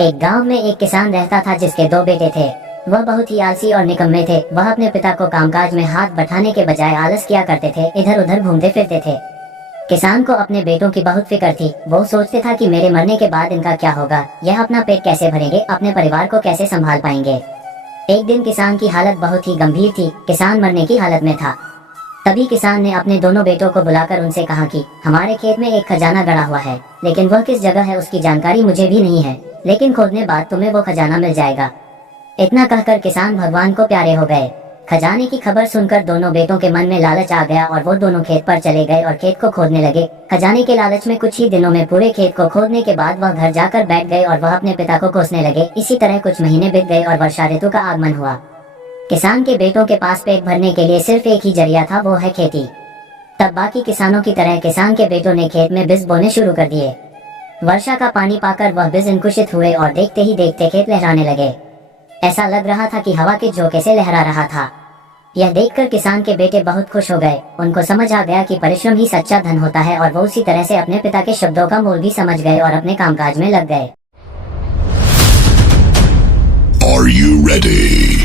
एक गांव में एक किसान रहता था जिसके दो बेटे थे। वह बहुत ही आलसी और निकम्मे थे। वह अपने पिता को कामकाज में हाथ बटाने के बजाय आलस किया करते थे, इधर उधर घूमते फिरते थे। किसान को अपने बेटों की बहुत फिक्र थी। वो सोचते था कि मेरे मरने के बाद इनका क्या होगा, यह अपना पेट कैसे भरेंगे, अपने परिवार को कैसे संभाल पाएंगे। एक दिन किसान की हालत बहुत ही गंभीर थी। किसान मरने की हालत में था। तभी किसान ने अपने दोनों बेटों को बुलाकर उनसे कहा कि हमारे खेत में एक खजाना गड़ा हुआ है, लेकिन वह किस जगह है उसकी जानकारी मुझे भी नहीं है, लेकिन खोदने बाद तुम्हें वो खजाना मिल जाएगा। इतना कहकर किसान भगवान को प्यारे हो गए। खजाने की खबर सुनकर दोनों बेटों के मन में लालच आ गया और वो दोनों खेत पर चले गए और खेत को खोदने लगे। खजाने के लालच में कुछ ही दिनों में पूरे खेत को खोदने के बाद वह घर जाकर बैठ गए और वह अपने पिता को कोसने लगे। इसी तरह कुछ महीने बीत गए और वर्षा ऋतु का आगमन हुआ। किसान के बेटों के पास पेट भरने के लिए सिर्फ एक ही जरिया था, वो है खेती। तब बाकी किसानों की तरह किसान के बेटों ने खेत में बीज बोने शुरू कर दिए। वर्षा का पानी पाकर वह बीज अंकुरित हुए और देखते ही देखते खेत लहराने लगे। ऐसा लग रहा था कि हवा के झोंके से लहरा रहा था। यह देखकर किसान के बेटे बहुत खुश हो गए। उनको समझ आ गया कि परिश्रम ही सच्चा धन होता है और वो उसी तरह से अपने पिता के शब्दों का मोल भी समझ गए और अपने कामकाज में लग गए। Are you ready?